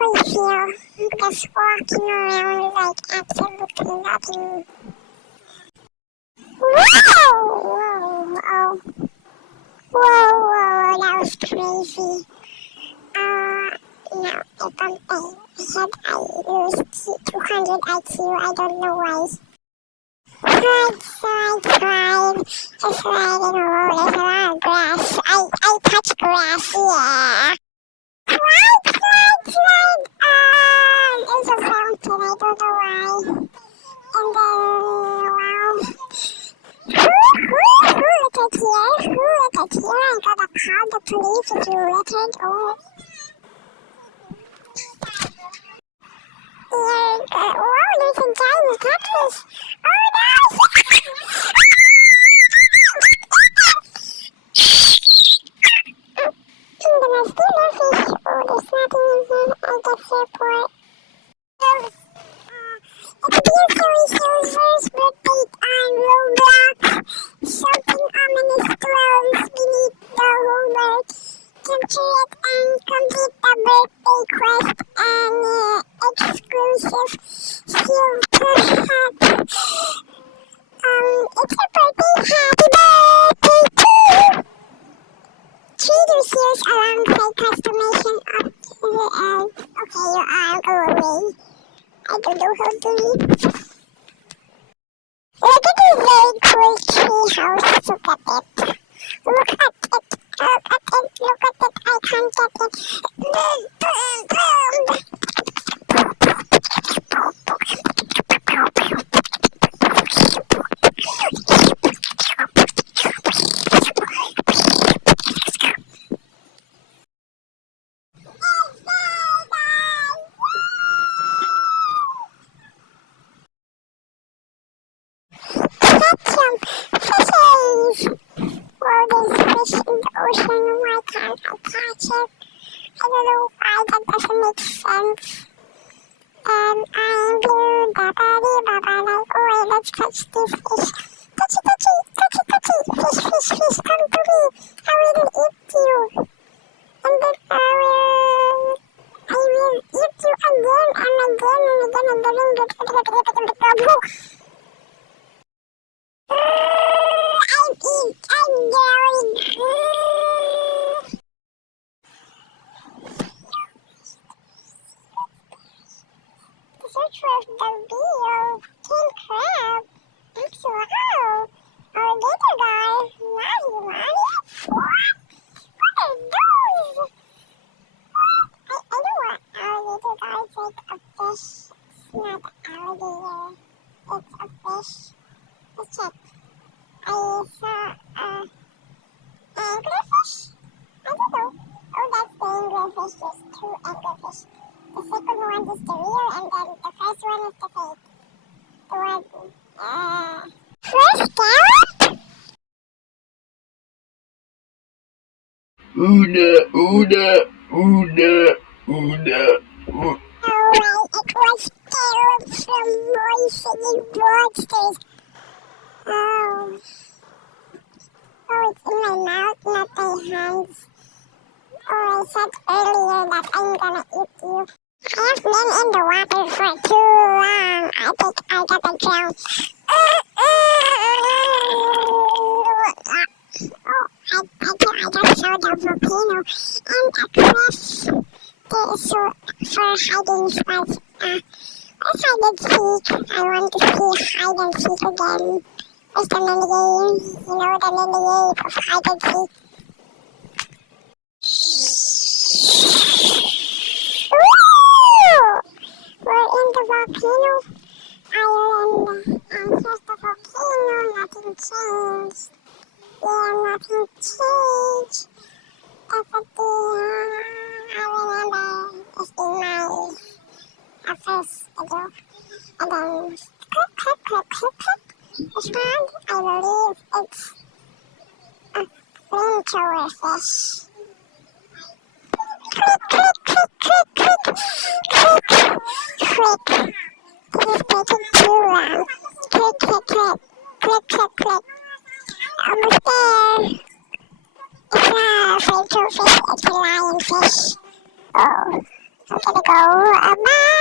really feel just walking around like absolutely nothing. Whoa! Whoa! Whoa! That was crazy. No, I bumped my head. I lose 200 IQ. I don't know why. So I tried. I tried in a roll. There's a lot of grass. I touch grass, yeah. Slide. There's a fountain. I don't know why. And then, wow. Look at here. Look at here. I gotta call the police if you returned. Oh. Whoa, there's a giant catfish. Oh no! I'm gonna steal a fish. Oh, there's nothing in here. I guess airport. It's Silver's birthday on Roblox. Something ominous glows beneath the homework. Capture it and complete the birthday quest and exclusive silver hat. It's your birthday. Happy birthday to you. Treat yourselves alongside customization of the okay, your arm, go away. I don't know how to read. Look at this very cool tree house. Look at it. Look at it. I can't get it. Fishes! Whoa, there's fish in the ocean. Why can't I catch it? I don't know why that doesn't make sense. I'm blue, ba-ba-dee-ba-ba, like, oh wait, let's catch this fish. Touchy, fish, come to me. I will eat you. And then I will eat you again and again and again and again. I'm going. The search for the real king crab. Actually, wow. Oh, little guy. What? What are those? I know what alligator guys like a fish. It's not alligator. It's a fish. Let's check. I saw anglerfish? I don't know. Oh, that's the anglerfish. There's two anglerfish. The second one is the real, and then the first one is the fake. The one, first carrot? Una. Alright, it was carrots from Moisey Monsters. Oh, it's in my mouth, not my hands. Oh, I said earlier that I'm gonna eat you. I have been in the water for too long. I think I gotta drown. I just saw the volcano and a crest. There is so for hiding spots. Let's hide and seek. I want to see hide and seek again. Where's the mini game? You know the mini game of hide and seek. Woo! We're in the volcano island. And here's the volcano. Nothing changed. Yeah, nothing changed. Everything I remember is in my first video. And then click. Respond, I believe it's a flamethrower fish. Click. This is taking too long. Click. Almost there. It's not a flamethrower fish, it's a lionfish. Oh, I'm gonna go. Bye.